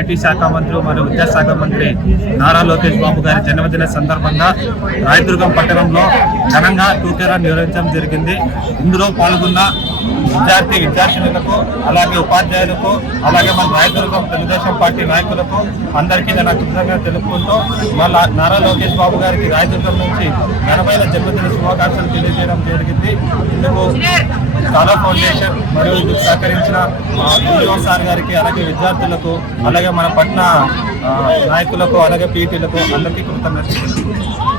IT శాఖ మంత్రి మరియు విద్యాశాఖ మంత్రి నారా లోకేష్ బాబు గారి జన్మదిన సందర్భంగా రాయదుర్గం పట్టణంలో ఘనంగా టూకే రన్ నిర్వహించడం జరిగింది. ఇందులో పాల్గొన్న విద్యార్థినులకు అలాగే ఉపాధ్యాయులకు అలాగే మన రాయదుర్గం తెలుగుదేశం పార్టీ నాయకులకు అందరికీ నేను కృతజ్ఞతలు తెలుపుకుంటూ మళ్ళా నారా లోకేష్ బాబు గారికి రాయదుర్గం నుంచి ఘనమైన జన్మదిన శుభాకాంక్షలు తెలియజేయడం జరిగింది. ఇందుకు చాలా ఫౌండేషన్ మరియు ఇందుకు సహకరించిన సార్ గారికి అలాగే విద్యార్థులకు అలాగే మన పట్టణ నాయకులకు అలాగే పీటీలకు అందరికీ కృతజ్ఞతలు.